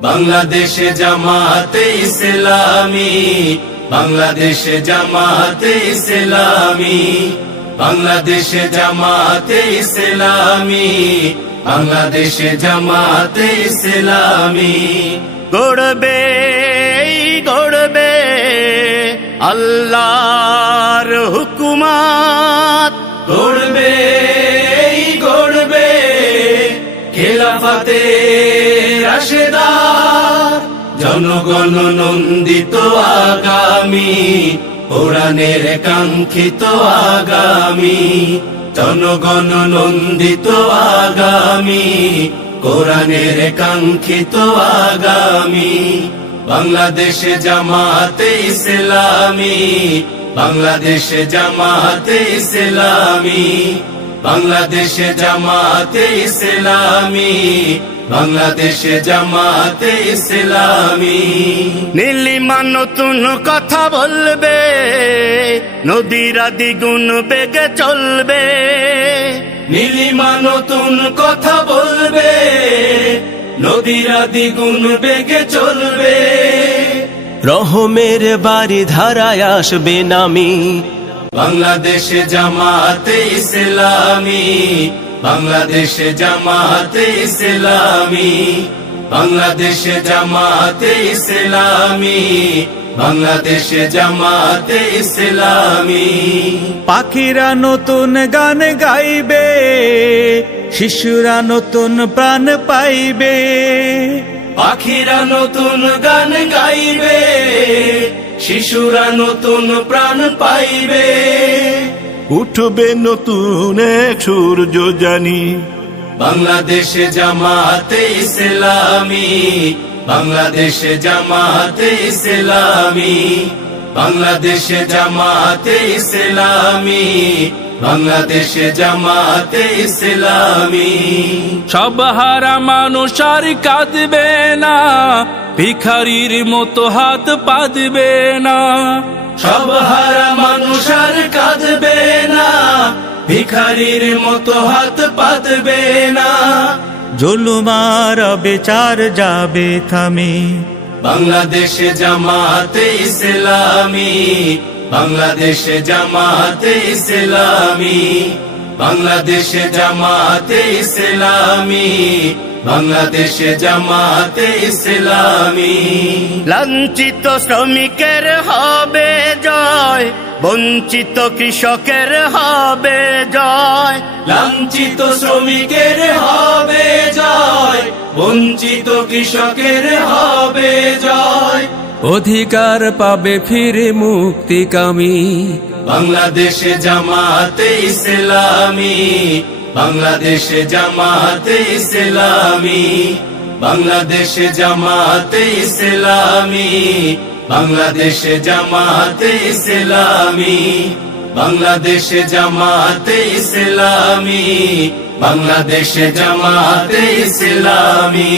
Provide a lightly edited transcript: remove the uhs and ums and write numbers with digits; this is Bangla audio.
বাংলাদেশে জামাতে ইসলামী, বাংলাদেশে জামাতে ইসলামী, বাংলাদেশে জামাতে ইসলামী, বাংলাদেশে জামাতে ইসলামী। গড়বে গড়বে আল্লাহর হুকুমত, গড়বে গড়বে খেলাফতে রাশেদা, জনগণ নন্দিত আগামী, কোরআনের কাঙ্ক্ষিত আগামী, জনগণ নন্দিত আগামী, কোরআনের কাঙ্ক্ষিত আগামী। বাংলাদেশে জামাতে ইসলামী, বাংলাদেশে জামাতে ইসলামী, বাংলাদেশে জামাতে ইসলামী, বাংলাদেশে জামাতে ইসলামী। নীলিমা নতুন কথা বলবে, নদীরা দ্বিগুণ বেগে চলবে। নীলিমা নতুন কথা বলবে, নদীরা দ্বিগুণ বেগে চলবে। রহমের বাড়ি ধারায় আসবে নামি, বাংলাদেশে জামাতে ইসলামী, বাংলাদেশে জামাতে ইসলামী, বাংলাদেশে জামাতে ইসলামী, বাংলাদেশে জামাতে ইসলামী। পাখিরা নতুন গান গাইবে, শিশুরা নতুন প্রাণ পাইবে। পাখিরা নতুন গান গাইবে, শিশুরা নতুন প্রাণ পাইবে। উঠবে নতুন এক সূর্য জানি, বাংলাদেশে জামাতে ইসলামী, বাংলাদেশে জামাতে ইসলামী, বাংলাদেশে জামাতে ইসলামী, বাংলাদেশে জামাতে ইসলামী। সব হারা মানুষ আর কাঁদবে না, ভিখারির মতো হাত পাতবে না। সব হারা মানুষ আর কাঁদবে না, ভিখারির মতো হাত পাতবে না। জুলুমার বিচার যাবে থামি, বাংলাদেশে জামাতে ইসলামী, বাংলাদেশে জামাতে ইসলামী, বাংলাদেশে জামাতে ইসলামী, বাংলাদেশে জামাতে ইসলামী। লাঞ্ছিত শ্রমিকের হবে জয়, বঞ্চিত কৃষকের হবে জয়। লাঞ্ছিত শ্রমিকের হবে জয়, বঞ্চিত কৃষকের হবে জয়। অধিকার পাবে ফিরে মুক্তিকামী, বাংলাদেশে জামাতে ইসলামী, বাংলাদেশে জামাতে ইসলামী, বাংলাদেশে জামাতে ইসলামী, বাংলাদেশে জামাতে ইসলামী, বাংলাদেশে জামাতে ইসলামী, বাংলাদেশে জামাতে ইসলামী।